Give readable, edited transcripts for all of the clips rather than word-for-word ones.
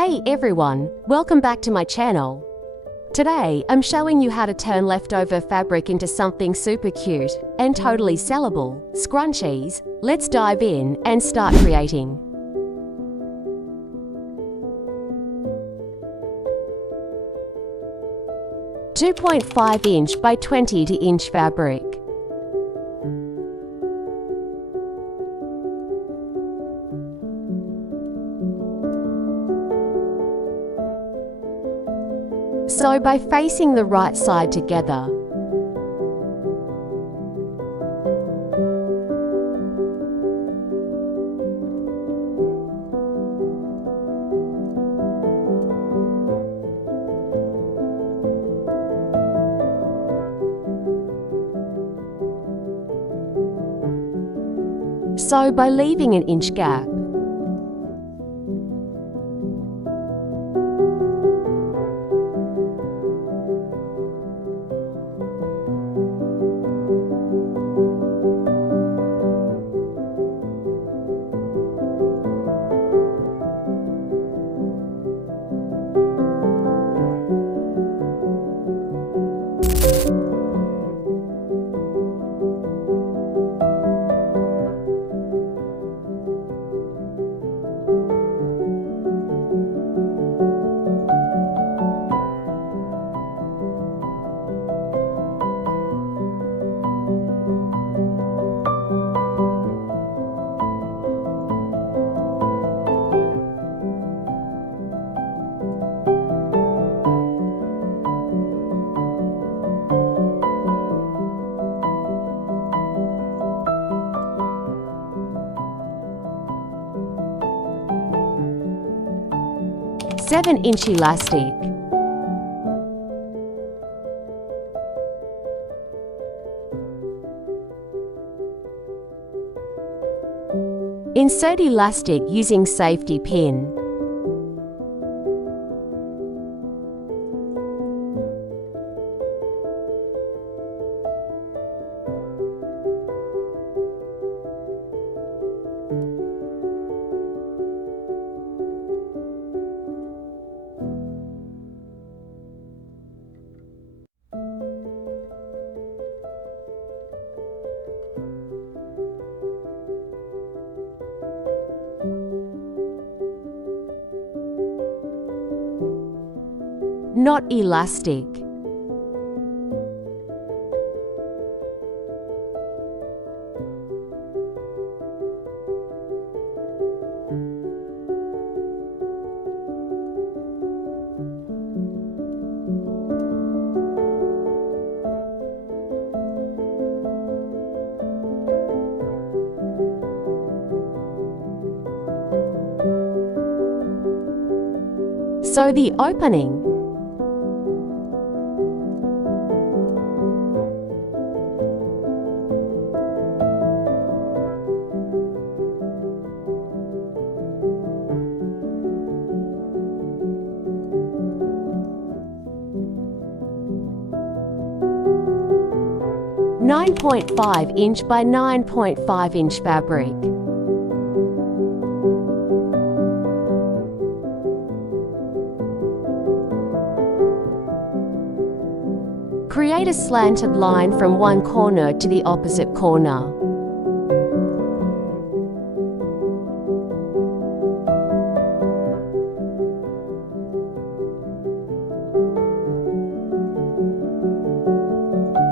Hey everyone, welcome back to my channel. Today, I'm showing you how to turn leftover fabric into something super cute and totally sellable, scrunchies. Let's dive in and start creating. "2.5" by 20" fabric. Sew by facing the right side together. Sew by leaving an inch gap. "7" elastic. Insert elastic using safety pin. Not elastic. Sew the opening. "9.5" by 9.5" fabric. Create a slanted line from one corner to the opposite corner.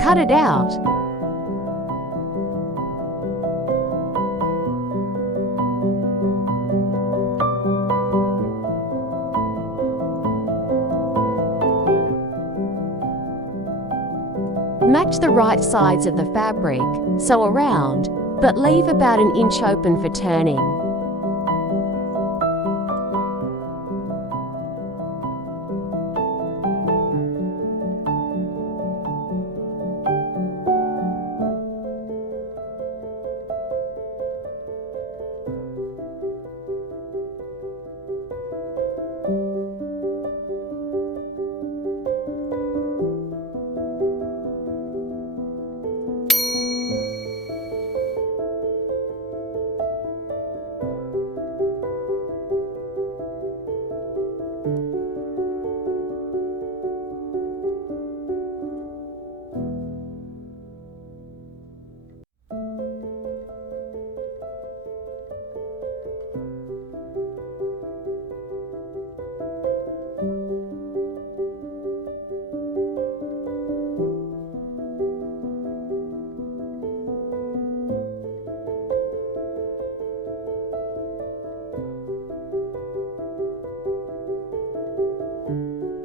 Cut it out. Match the right sides of the fabric, sew around, but leave about an inch open for turning.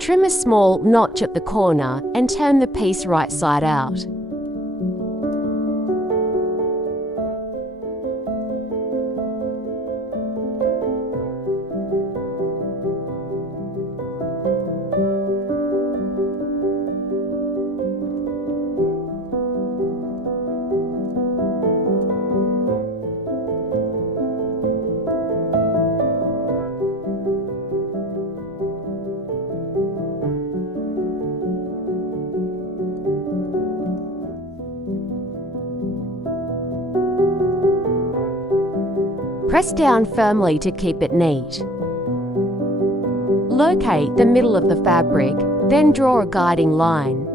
Trim a small notch at the corner and turn the piece right side out. Press down firmly to keep it neat. Locate the middle of the fabric, then draw a guiding line.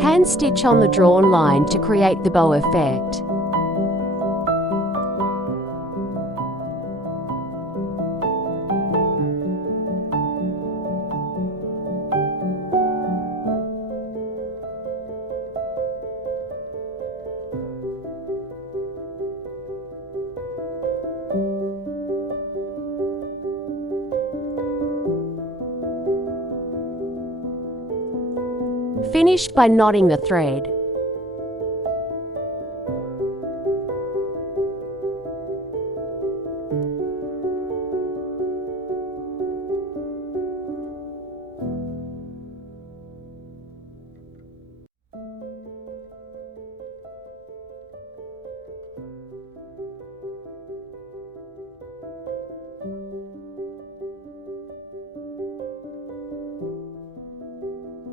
Hand stitch on the drawn line to create the bow effect. Finish by knotting the thread.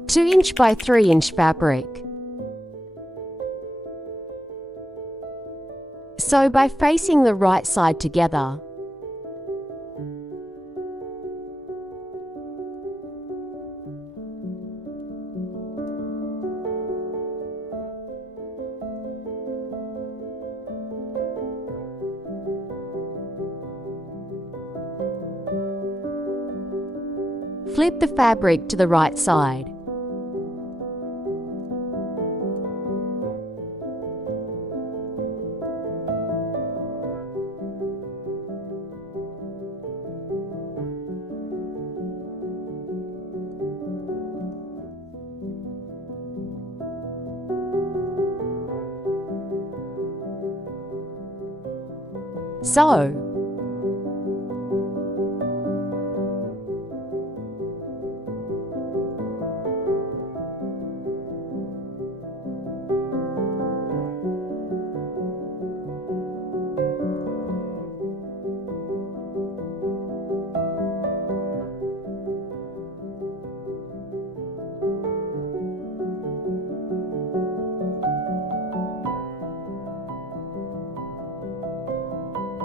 Two-inch by 3-inch fabric. Sew by facing the right side together. Flip the fabric to the right side. Sew.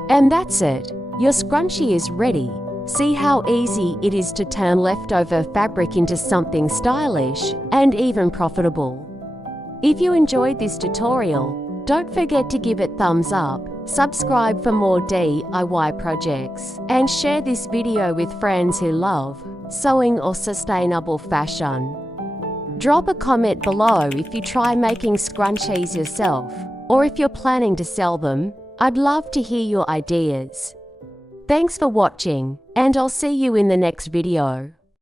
And that's it. Your scrunchie is ready. See how easy it is to turn leftover fabric into something stylish and even profitable. If you enjoyed this tutorial, don't forget to give it thumbs up, subscribe for more DIY projects, and share this video with friends who love sewing or sustainable fashion. Drop a comment below if you try making scrunchies yourself, or if you're planning to sell them. I'd love to hear your ideas. Thanks for watching, and I'll see you in the next video.